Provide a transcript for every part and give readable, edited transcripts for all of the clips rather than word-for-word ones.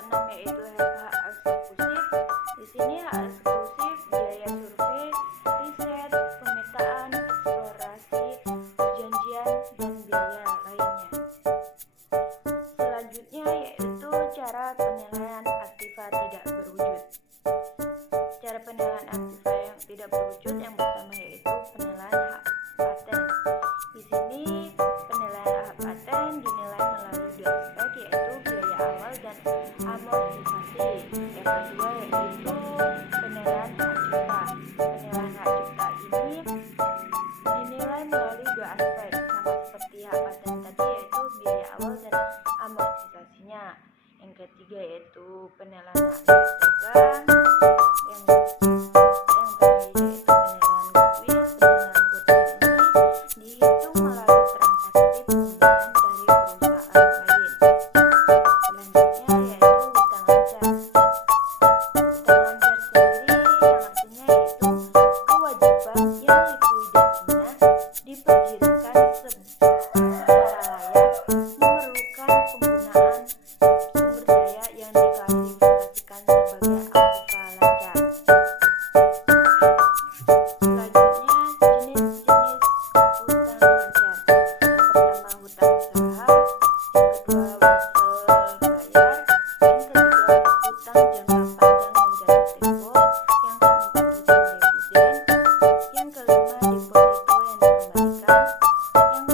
keenam yaitu hak eksekutif. Di sini hak eksekutif biaya survei, riset, pemetaan, eksplorasi, perjanjian, dan biaya lainnya. Selanjutnya yaitu cara penilaian aktiva tidak berwujud. Cara penilaian aktiva yang tidak berwujud yang pertama yaitu penilaian hak paten. Di sini penilaian hak paten dinilai melalui dua aspek yaitu biaya awal dan amortisasi. Yang kedua yaitu penilaian hak cipta. Penilaian hak cipta ini dinilai melalui dua aspek sama seperti hak paten tadi yaitu biaya awal dan amortisasinya. Yang ketiga yaitu penilaian hak dagang. Yang terakhir yaitu penilaian goodwill. Penilaian goodwill ini dihitung melalui transaksi pembelian dari perusahaan lain. Selanjutnya yaitu hutang lancar. Hutang lancar sendiri yang artinya yaitu kewajiban yang likuidasinya diperkirakan secara layak memerlukan penggunaan sumber daya yang diklasifikasikan sebagai aktiva lancar. Selanjutnya jenis-jenis hutang lancar. Yang pertama hutang usaha, yang kedua wesel bayar, yang ketiga hutang jangka panjang yang jatuh tempo, yang keempat hutang dividen, yang kelima deposito yang dikembalikan, yang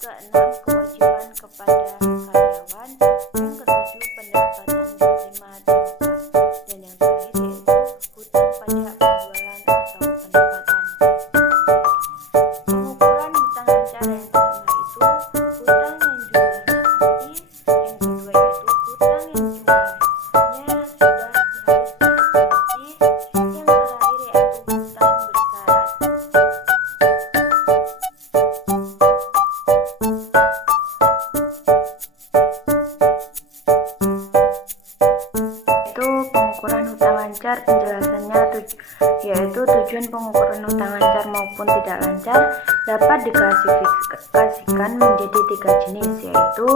keenam kewajiban kepada karyawan, yang ketujuh pendapatan diterima di muka, dan yang terakhir yaitu hutang pajak penjualan atau pendapatan. Pengukuran hutang lancar yang pertama itu hutang yang jumlahnya pasti, yang kedua yaitu hutang yang jumlahnya sudah harus dieksekusi, yang terakhir yaitu hutang bersyarat. Itu pengukuran hutang lancar, penjelasannya yaitu tujuan pengukuran hutang lancar maupun tidak lancar dapat diklasifikasikan menjadi tiga jenis, yaitu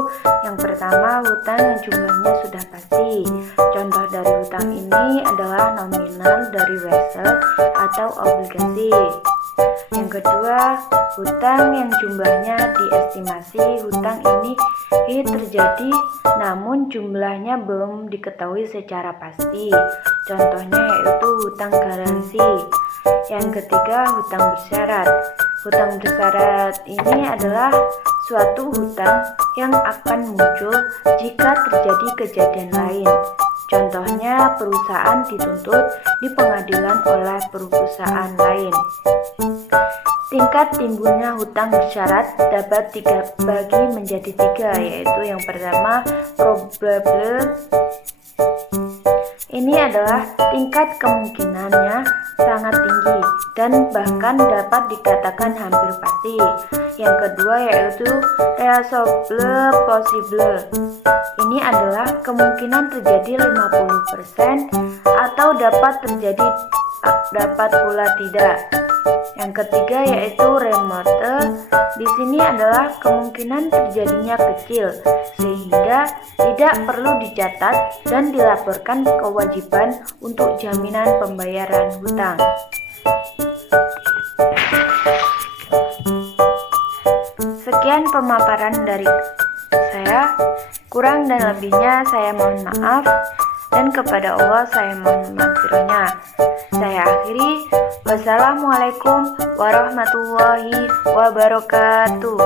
yang pertama hutang yang jumlahnya sudah pasti. Contoh dari hutang ini adalah nominal dari wesel atau obligasi. Yang kedua, hutang yang jumlahnya diestimasi. Hutang ini terjadi namun jumlahnya belum diketahui secara pasti. Contohnya yaitu hutang garansi. Yang ketiga, hutang bersyarat. Hutang bersyarat ini adalah suatu hutang yang akan muncul jika terjadi kejadian lain. Contohnya, perusahaan dituntut di pengadilan oleh perusahaan lain. Tingkat timbulnya hutang bersyarat dapat dibagi menjadi tiga, yaitu yang pertama probable. Ini adalah tingkat kemungkinannya sangat tinggi dan bahkan dapat dikatakan hampir pasti. Yang kedua yaitu reasonable possible. Ini adalah kemungkinan terjadi 50% atau dapat pula tidak. Yang ketiga yaitu remote. Di sini adalah kemungkinan terjadinya kecil sehingga tidak perlu dicatat dan dilaporkan kewajiban untuk jaminan pembayaran hutang. Sekian pemaparan dari saya. Kurang dan lebihnya saya mohon maaf, dan kepada Allah saya mohon maghfirahnya. Saya akhiri. Wassalamualaikum warahmatullahi wabarakatuh.